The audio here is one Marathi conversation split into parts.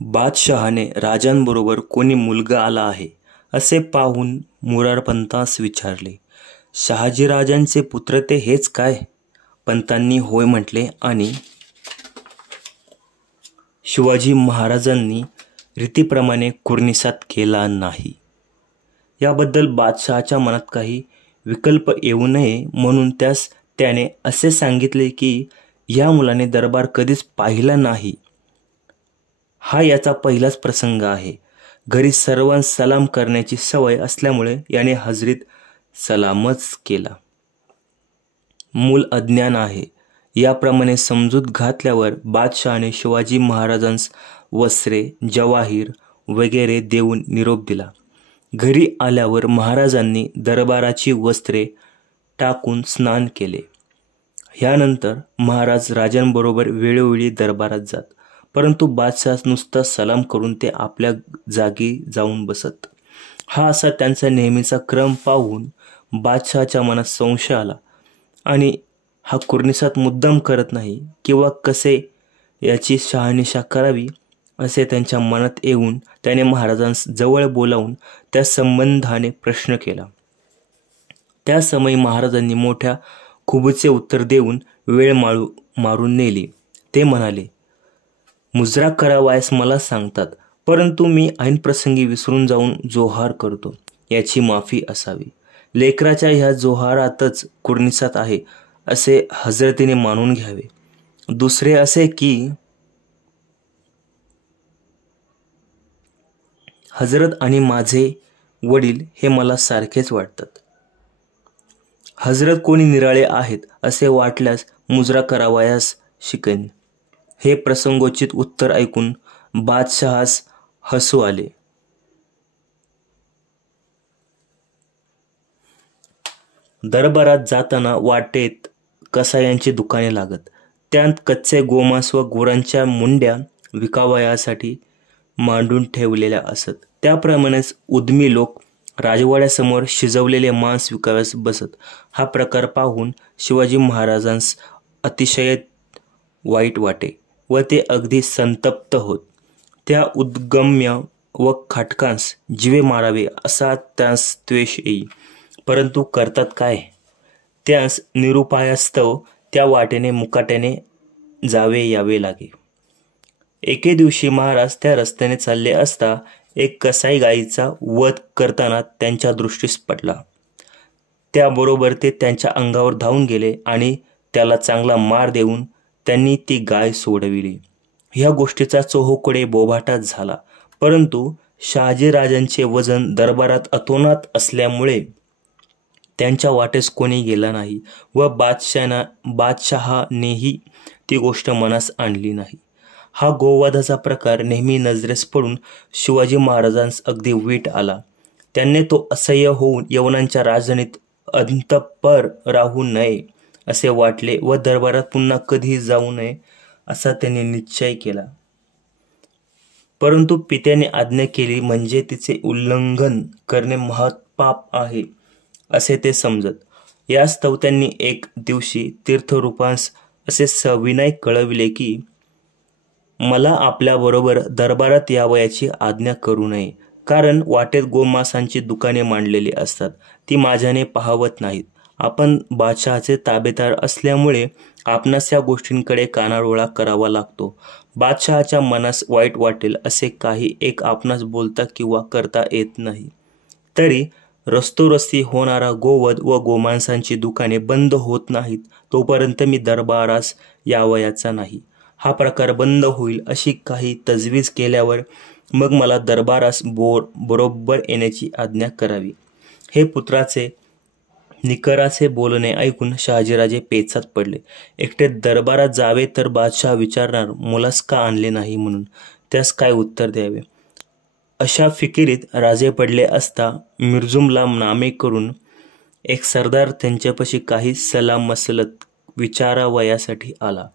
बादशहाने राजांबरोबर कोणी मुलगा आला आहे असे पाहून मुरारपंतास विचारले. शहाजीराजांचे पुत्र ते हेच काय? पंतांनी होय म्हटले आणि शिवाजी महाराजांनी रीतीप्रमाणे कुर्निसात केला नाही. याबद्दल बादशहाच्या मनात काही विकल्प येऊ नये म्हणून त्याने असे सांगितले की या मुलाने दरबार कधीच पाहिला नाही. हा याचा पहिलाच प्रसंग आहे. घरी सर्वांस सलाम करण्याची सवय असल्यामुळे याने हजरीत सलामच केला. मूल अज्ञान आहे. याप्रमाणे समजूत घातल्यावर बादशहाने शिवाजी महाराजांस वस्त्रे जवाहीर वगैरे देऊन निरोप दिला. घरी आल्यावर महाराजांनी दरबाराची वस्त्रे टाकून स्नान केले. ह्यानंतर महाराज राजांबरोबर वेळोवेळी दरबारात जात, परंतु बादशहास नुसता सलाम करून ते आपल्या जागी जाऊन बसत. हा असा त्यांचा नेहमीचा क्रम पाहून बादशहाच्या मनात संशय आला आणि हा कुर्निसात मुद्दाम करत नाही किंवा कसे याची शहानिशा करावी असे त्यांच्या मनात येऊन त्याने महाराजांस जवळ बोलावून त्या संबंधाने प्रश्न केला. त्या समयी महाराजांनी मोठ्या खुबूचे उत्तर देऊन वेळ मारून नेली. ते म्हणाले, मुजरा करावयास मला सांगतात, परंतु मी ऐन प्रसंगी विसरून जाऊन जोहार करतो. याची माफी असावी. लेकराच्या ह्या जोहारातच कुर्निसात आहे असे हजरतीने मानून घ्यावे. दुसरे असे की हजरत आणि माझे वडील हे मला सारखेच वाटतात. हजरत कोणी निराळे आहेत असे वाटल्यास मुजरा करावयास शिकेन. हे प्रसंगोचित उत्तर ऐकून बादशहास हसू आले. दरबारात जाताना वाटेत कसायांची दुकाने लागत. त्यात कच्चे गोमांस व गुरांच्या मुंड्या विकावयासाठी मांडून ठेवलेल्या असत. त्याप्रमाणेच उद्मी लोक राजवाड्यासमोर शिजवलेले मांस विकाव्यास बसत. हा प्रकार पाहून शिवाजी महाराजांस अतिशय वाईट वाटे व ते अगदी संतप्त होत. त्या उद्गम्य व खाटकांस जिवे मारावे असा त्यास द्वेष येई, परंतु करतात काय? त्यास निरुपायास्तव त्या वाटेने मुकाट्याने जावे यावे लागे. एके दिवशी महाराज त्या रस्त्याने चालले असता एक कसाई गाईचा वध करताना त्यांच्या दृष्टीस पडला. त्याबरोबर ते त्यांच्या अंगावर धावून गेले आणि त्याला चांगला मार देऊन त्यांनी ती गाय सोडविली. ह्या गोष्टीचा चोहोकडे बोभाटा झाला, परंतु शहाजीराजांचे वजन दरबारात अतोनात असल्यामुळे त्यांच्या वाटेस कोणी गेला नाही व बादशहानेही ती गोष्ट मनास आणली नाही. हा गोवधाचा प्रकार नेहमी नजरेस पडून शिवाजी महाराजांस अगदी वीट आला. त्यांनी तो असह्य होऊन यवनांच्या राजधानीत अंतपर राहू नये असे वाटले व दरबारात पुन्हा कधी जाऊ नये असा त्यांनी निश्चय केला. परंतु पित्याने आज्ञा केली म्हणजे तिचे उल्लंघन करणे महत्पाप आहे असे ते समजत. यास्तव त्यांनी एक दिवशी तीर्थरूपांस असे सविनय कळविले की मला आपल्याबरोबर दरबारात यावयाची आज्ञा करू नये, कारण वाटेत गोमांसाची दुकाने मांडलेली असतात, ती माझ्याने पाहवत नाहीत. आपण बादशहाचे ताबेदार असल्यामुळे आपणास या गोष्टींकडे कानाडोळा करावा लागतो. बादशहाच्या मनास वाईट वाटेल असे काही एक आपणास बोलता किंवा करता येत नाही. तरी रस्तोरस्ती होणारा गोवध व गोमांसाची दुकाने बंद होत नाहीत तोपर्यंत मी दरबारास यावयाचा नाही. हा प्रकार बंद होईल अशी काही तजवीज केल्यावर मग मला दरबारास बरोबर येण्याची आज्ञा करावी. हे पुत्राचे निकराचे बोलणे ऐकून शहाजीराजे पेचात पडले. एकटे दरबारात जावे तर बादशाह विचारणार मुलास का आणले नाही म्हणून. त्यास काय उत्तर द्यावे अशा फिकिरीत राजे पडले असता मिर्झुमला नामे करून एक सरदार त्यांच्यापाशी काही सलामसलत विचारावयासाठी आला.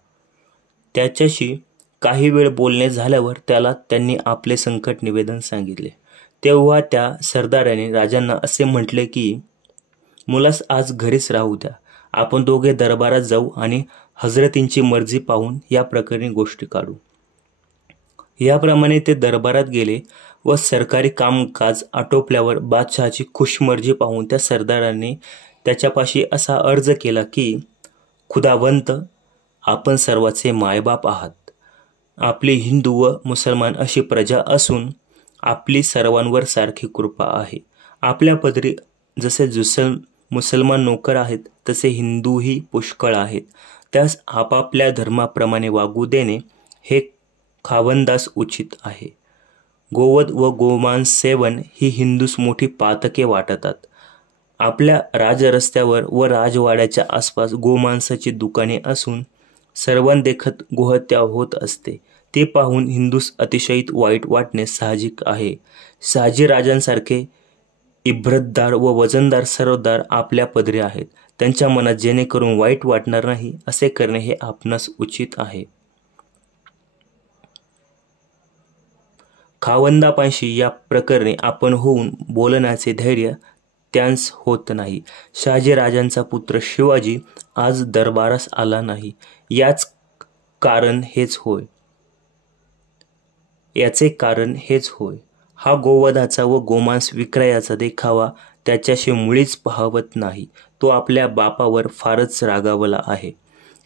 त्याच्याशी काही वेळ बोलणे झाल्यावर त्याला त्यांनी आपले संकट निवेदन सांगितले. तेव्हा त्या सरदाराने राजांना असे म्हटले की मुलास आज घरीच राहू द्या. आपण दोघे दरबारात जाऊ आणि हजरतींची मर्जी पाहून या प्रकरणी गोष्टी काढू. याप्रमाणे ते दरबारात गेले व सरकारी कामकाज आटोपल्यावर बादशहाची खुशमर्जी पाहून त्या सरदारांनी त्याच्यापाशी असा अर्ज केला की, खुदावंत, आपण सर्वाचे मायबाप आहात. आपली हिंदू व मुसलमान अशी प्रजा असून आपली सर्वांवर सारखी कृपा आहे. आपल्या पदरी जसे मुसलमान नोकर आहेत तसे हिंदूही पुष्कळ आहेत. त्यास आपापल्या धर्माप्रमाणे वागू देणे हे खावंदास उचित आहे. गोवध व गोमांस सेवन ही हिंदूस मोठी पातके वाटतात. आपल्या राजरस्त्यावर व राजवाड्याच्या आसपास गोमांसाची दुकाने असून सर्वांदेखत गोहत्या होत असते. ते पाहून हिंदूस अतिशयीत वाईट वाटणे साहजिक आहे. शहाजी राजांसारखे इब्रतदार व वजनदार सरदार आपल्या पदरी आहेत. त्यांच्या मनात जेणेकरून वाईट वाटणार नाही असे करणे हे आपणास उचित आहे. खावंदापाशी या प्रकरणी आपण होऊन बोलण्याचे धैर्य त्यांस होत नाही. शहाजी राजांचा पुत्र शिवाजी आज दरबारास आला नाही. याचे कारण हेच होय. हा गोवधाचा व गोमांस विक्रयाचा देखावा त्याच्याशी मुळीच पाहवत नाही. तो आपल्या बापावर फारच रागावला आहे.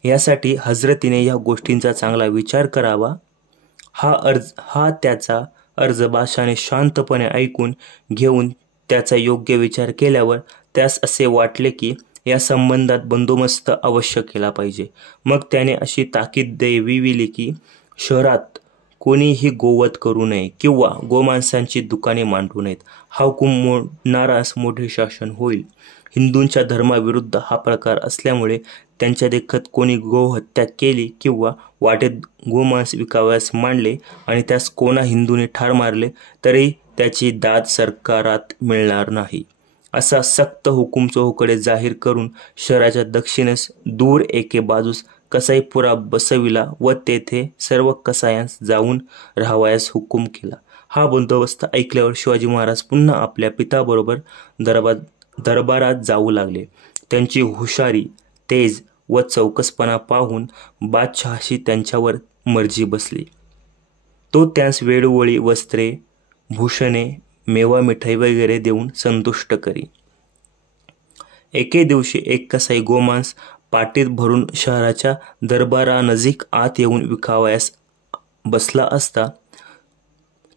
यासाठी हजरतीने या गोष्टींचा चांगला विचार करावा. हा त्याचा अर्ज बादशाहाने शांतपणे ऐकून घेऊन त्याचा योग्य विचार केल्यावर त्यास असे वाटले की या संबंधात बंदोबस्त अवश्य केला पाहिजे. मग त्याने अशी ताकीद देविली की शहरात कोणीही गोवध करू नये किंवा गोमांसांची दुकाने मांडू नयेत. हा हुकूम मोडणारास मोठे शासन होईल. हिंदूंच्या धर्माविरुद्ध हा प्रकार असल्यामुळे त्यांच्या देखत कोणी गोहत्या केली किंवा वाटेत गोमांस विकावयास मांडले आणि त्यास कोणा हिंदूने ठार मारले तरी त्याची दाद सरकारात मिळणार नाही. असा सक्त हुकूम चहूकडे जाहीर करून शहराच्या दक्षिणेस दूर एके बाजूस कसाईपुरा बसविला व तेथे सर्व कसायांस जाऊन राहावयास हुकूम केला. हा बंदोबस्त ऐकल्यावर शिवाजी महाराज पुन्हा आपल्या पिताबरोबर दरबारात जाऊ लागले. त्यांची हुशारी, तेज व चौकसपणा पाहून बादशहाशी त्यांच्यावर मर्जी बसली. तो त्यांस वेळोवेळी वस्त्रे, भूषणे, मेवा मिठाई वगैरे देऊन संतुष्ट करी. एके दिवशी एक कसाई गोमांस पाटीत भरून शहराच्या दरबारानजीक आत येऊन विकावयास बसला असता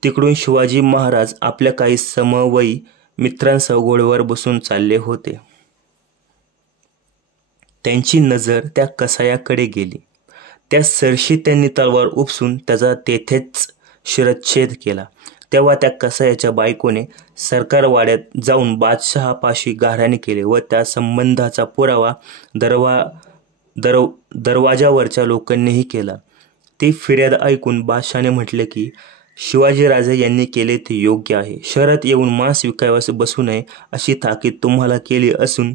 तिकडून शिवाजी महाराज आपल्या काही समवयी मित्रांसह घोड्यावर बसून चालले होते. त्यांची नजर त्या कसायाकडे गेली. त्या सरशी त्यांनी तलवार उपसून त्याचा तेथेच शिरच्छेद केला. तेव्हा त्या कसायाच्या बायकोने सरकारवाड्यात जाऊन बादशहापाशी गाऱ्हाणे केले व त्या संबंधाचा पुरावा दरवाजावरच्या लोकांनीही केला. ती फिर्याद ऐकून बादशहाने म्हटले की शिवाजीराजे यांनी केले ते योग्य आहे. शहरात येऊन मांस विकावयास बसू नये अशी ताकीद तुम्हाला केली असून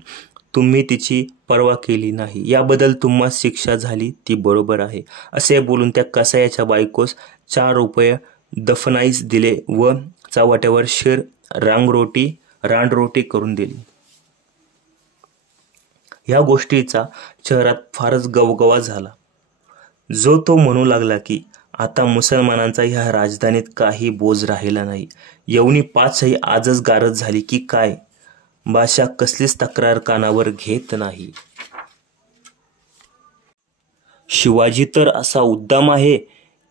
तुम्ही तिची पर्वा केली नाही. याबद्दल तुम्हाला शिक्षा झाली ती बरोबर आहे. असे बोलून त्या कसायाच्या बायकोस 4 रुपये दफनाईस दिले व चव्हाट्यावर शिर रानरोटी करून दिली. या गोष्टीचा शहरात फारच गवगवा झाला. जो तो म्हणू लागला की आता मुसलमानांचा ह्या राजधानीत काही बोज राहिला नाही. येवनी 5 आजच गारज झाली की काय? बादशाह कसलीच तक्रार कानावर घेत नाही. शिवाजी तर असा उद्दाम आहे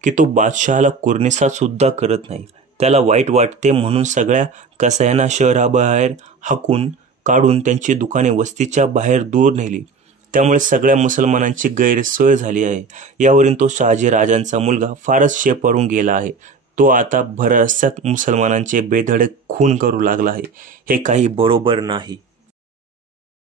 की तो बादशहाला कुर्निसात सुद्धा करत नाही. त्याला वाईट वाटते म्हणून सगळ्या कसायांना शहराबाहेर हाकून काढून त्यांची दुकाने वस्तीच्या बाहेर दूर नेली. त्यामुळे सगळ्या मुसलमानांची गैरसोय झाली आहे. यावरून तो शहाजी राजांचा मुलगा फारच शेपाळून गेला आहे. तो आता भरवशात मुसलमानांचे बेधडक खून करू लागला आहे. हे काही बरोबर नाही.